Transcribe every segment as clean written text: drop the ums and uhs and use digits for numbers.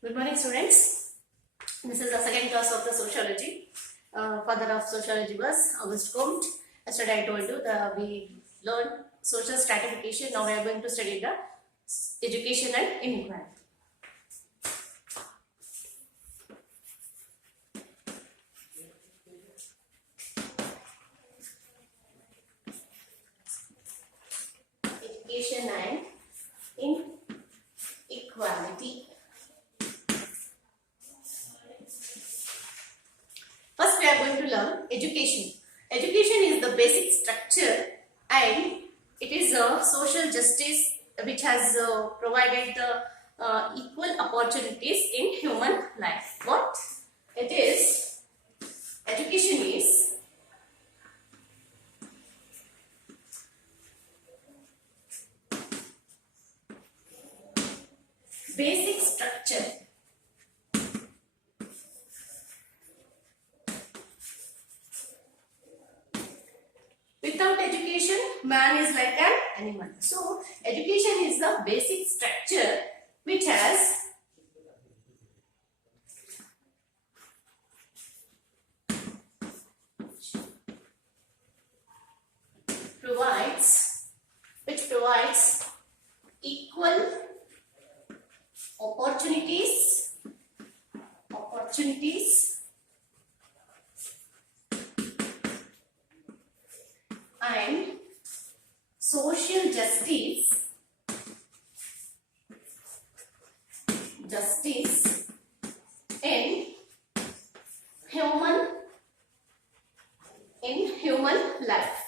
Good morning, students. This is the second class of the sociology. Father of sociology was Auguste Comte. Yesterday I told you that we learned social stratification. Now we are going to study the education and inequality. Education and inequality. First, we are going to learn education. Education is the basic structure and it is a social justice which has provided the equal opportunities in human life. What it is? Education is basic structure without education, man is like an animal. So, education is the basic structure which has provides equal opportunities and social justice in human life.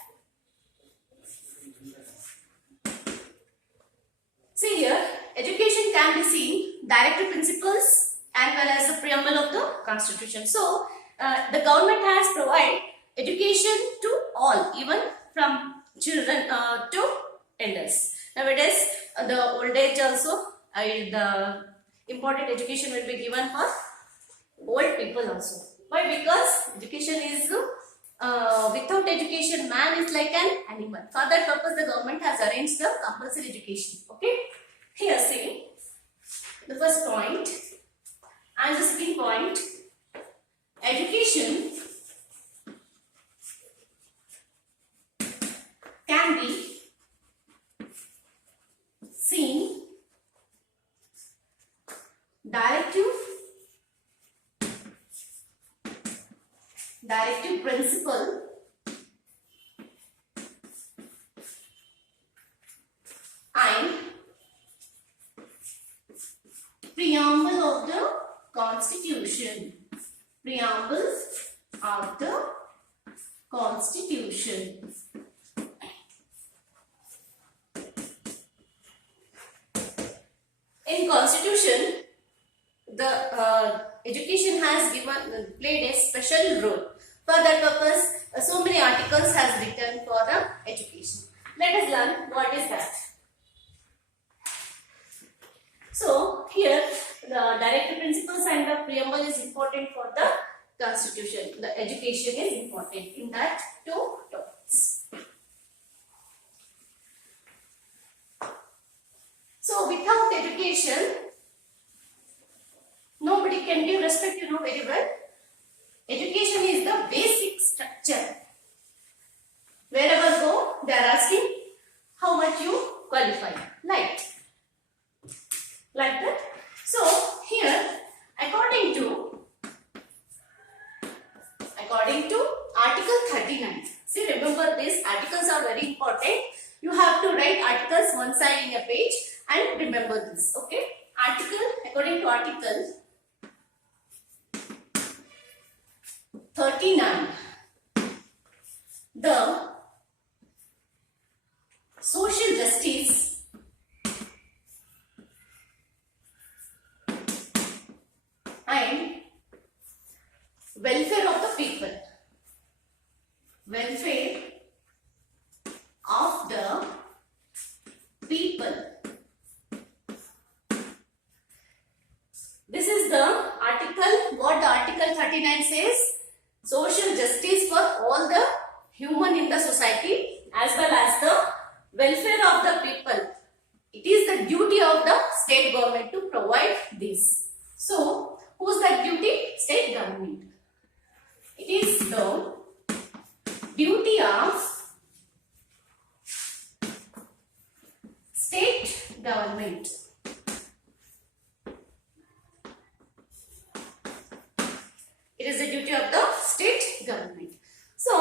See here, education can be seen directive principles as well as the preamble of the constitution. So, the government has provided education to all, even from children to elders. Nowadays, the old age also, the important education will be given for old people also. Why? Because education is without education, man is like an animal. For that purpose, the government has arranged the compulsory education. Okay. Here, see the first point and the second point. Education can be seen directive principle and preamble of the constitution. Preamble of the constitution. In constitution, the education has played a special role. For that purpose, so many articles has written for the education. Let us learn what is that. So here the directive principles and the preamble is important for the constitution. The education is important in that two topics. So without education, nobody can give respect, you know very well. Education is the basic structure. Wherever go, they are asking how much you qualify. Like that. So here, according to Article 39. See, remember these articles are very important. You have to write articles one side in a page and remember this. Okay. According to Article 39, the social justice and welfare of the people. Welfare of the people. This is the article. What the Article 39 says? Social justice for all the human in the society as well as the welfare of the people. It is the duty of the state government to provide this. So, whose that duty? State government. It is the duty of state government. It is the duty of the state government. So,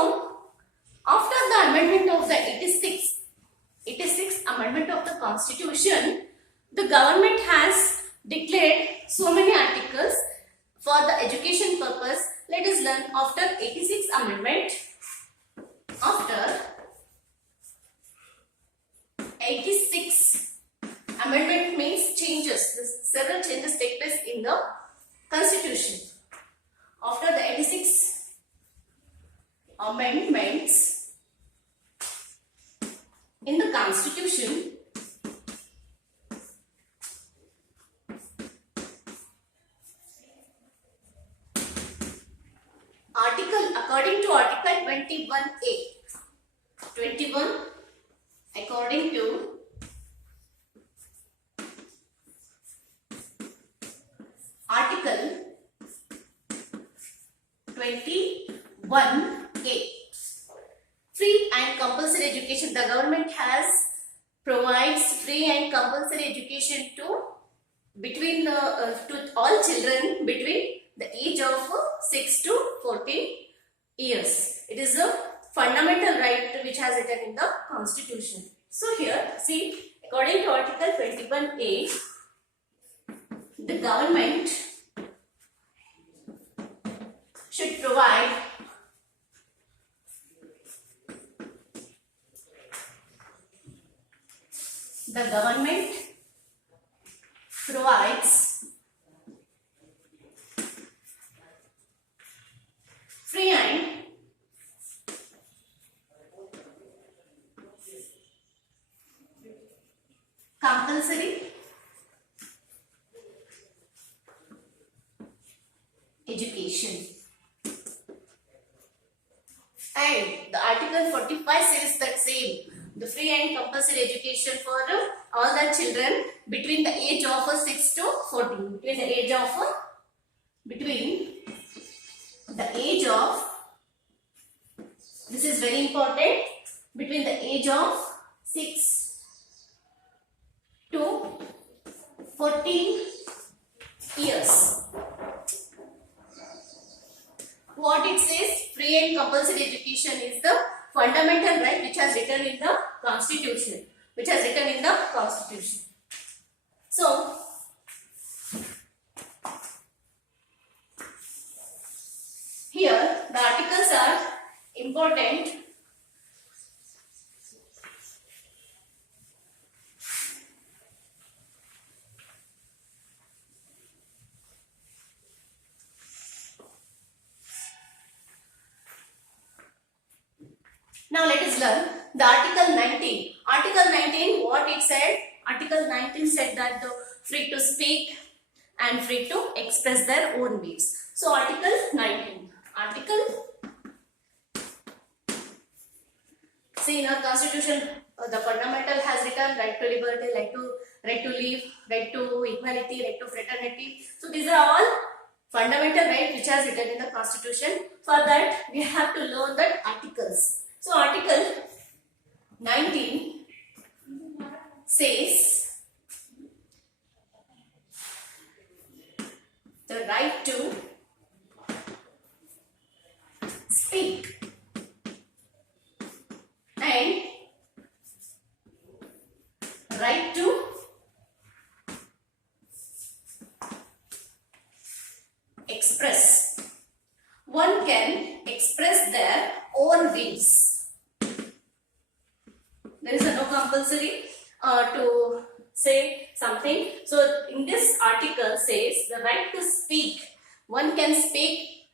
after the amendment of the 86th amendment of the Constitution, the government has declared so many articles for the education purpose. Let us learn after 86th amendment. After 86th amendment means changes. Several changes take place in the Constitution. After the 86 amendments in the Constitution, according to Article 21A, 21 according to Article 21A, free and compulsory education. The government provides free and compulsory education to all children between the age of 6 to 14 years. It is a fundamental right which has written in the Constitution. So here, see, according to Article 21A, the government should provide provides free and compulsory education. And the Article 45 says that same, the free and compulsory education for all the children between the age of 6 to 14. This is very important, between the age of 6 to 14 years. What it says, free and compulsory education is the fundamental right which has written in the Constitution. So, here the articles are important. Now let us learn the Article 19. Article 19, what it said? Article 19 said that the free to speak and free to express their own views. So Article 19. See, in our Constitution, the fundamental has written right to liberty, right to live, right to equality, right to fraternity. So these are all fundamental rights which has written in the Constitution. For that, we have to learn the articles. So Article 19 says the right to speak and right to express. One can express their own views. There is no compulsory to say something. So in this article says the right to speak. One can speak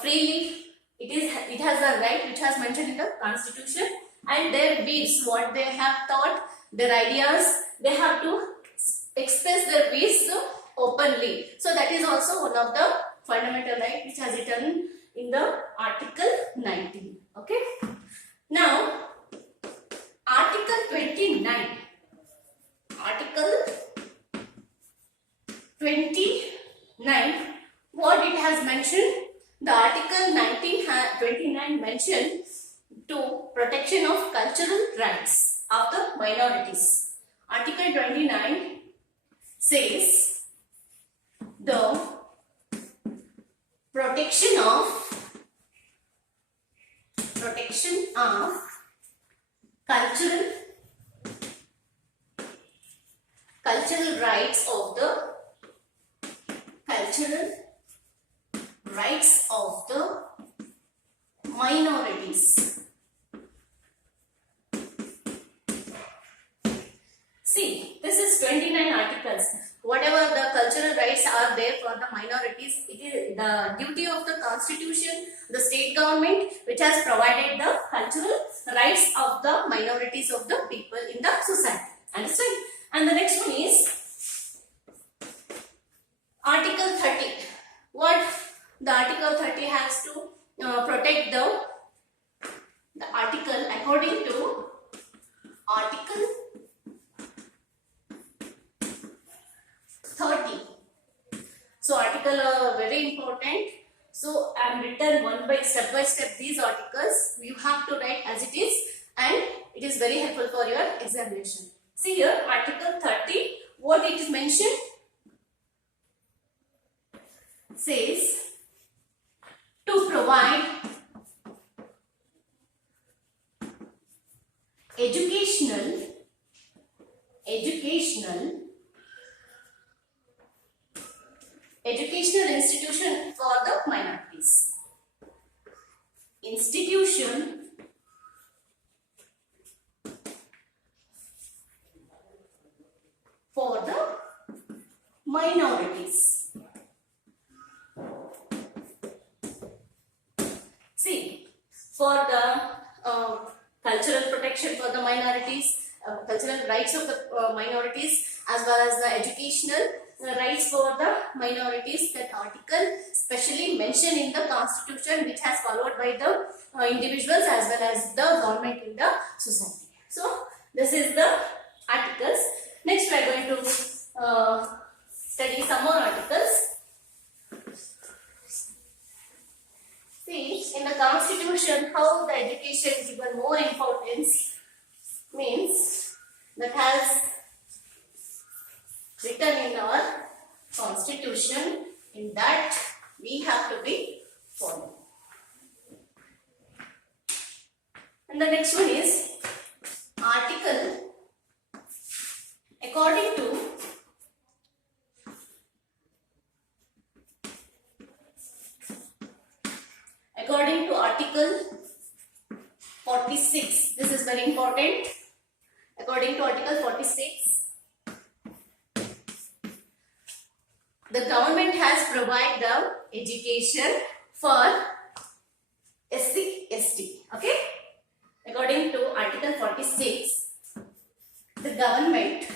freely. It has a right which has mentioned in the Constitution, and their views, what they have thought, their ideas, they have to express their views openly. So that is also one of the fundamental right which has written in the Article 19. Okay. Now Article 29. Article 29 9. What it has mentioned? The Article 1929 mentioned to protection of cultural rights of the minorities. Article 29 says the protection of cultural rights of the minorities. See, this is 29 articles. Whatever the cultural rights are there for the minorities, it is the duty of the constitution, the state government, which has provided the cultural rights of the minorities of the people in the society. Understand? And the next one is Article 30. What the Article 30 has to protect the article according to Article 30. So article very important. So I am written step by step these articles. You have to write as it is, and it is very helpful for your examination. See here, Article 30. What it is mentioned? Says to provide educational institution for the minorities. Institution for the minorities. See, for the cultural protection for the minorities, cultural rights of the minorities, as well as the educational rights for the minorities, that article specially mentioned in the constitution, which has followed by the individuals as well as the government in the society. So this is the articles. Next we are going to study some more articles. See, in the constitution, how the education is given more importance means that has written in our constitution, in that we have to be followed. And the next one is article according to Article 46. This is very important. According to Article 46, the government has provided the education for SC, ST. Okay? According to Article 46, the government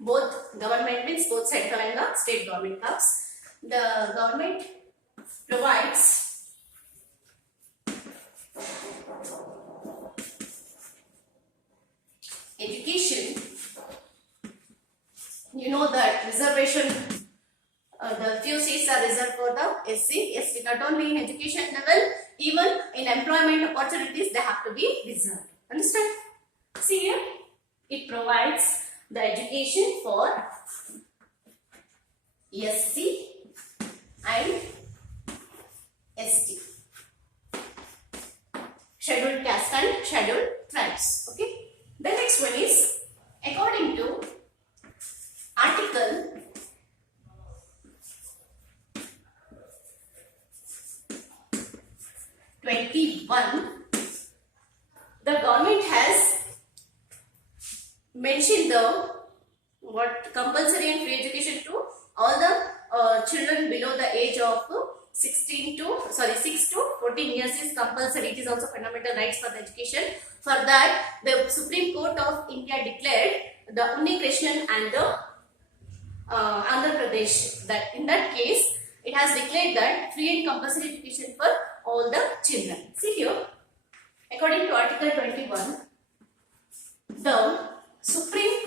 both government means both central and the state government comes. The government provides education. You know that reservation, the few seats are reserved for the SC, ST. Not only in education level, even in employment opportunities, they have to be reserved. Understand? See here, it provides the education for SC and ST, scheduled caste and scheduled tribes. Okay. The next one is according to Article 21, the government has mentioned the compulsory and free education to all the children below the age of 6 to 14 years is compulsory. It is also fundamental rights for the education. For that, the Supreme Court of India declared the Unni Krishnan and the Andhra Pradesh, that in that case it has declared that free and compulsory education for all the children. See here, according to Article 21, the Supreme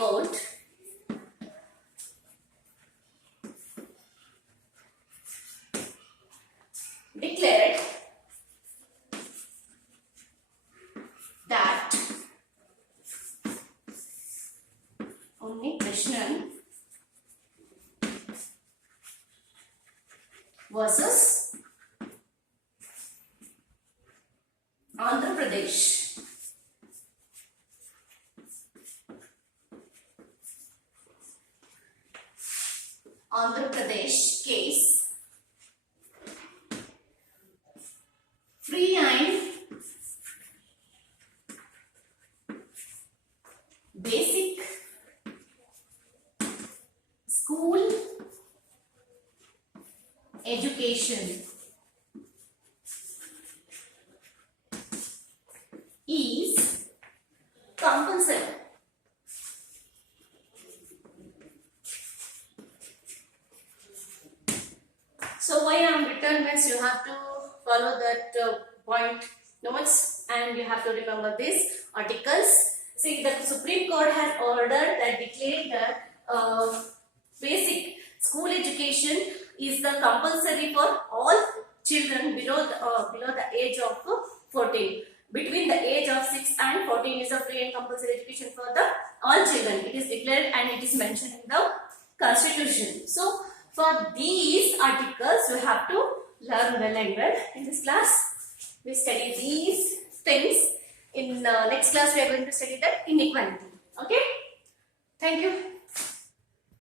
versus Andhra Pradesh. Andhra Pradesh case. Free and basic school education is compulsory. So why I am written means you have to follow that point notes and you have to remember these articles. See, the Supreme Court has ordered that declared that basic school education is the compulsory for all children below the age of 14. Between the age of 6 and 14 is a free and compulsory education for the all children. It is declared and it is mentioned in the Constitution. So for these articles you have to learn well and well. In this class we study these things. In next class we are going to study the inequality. Okay. Thank you.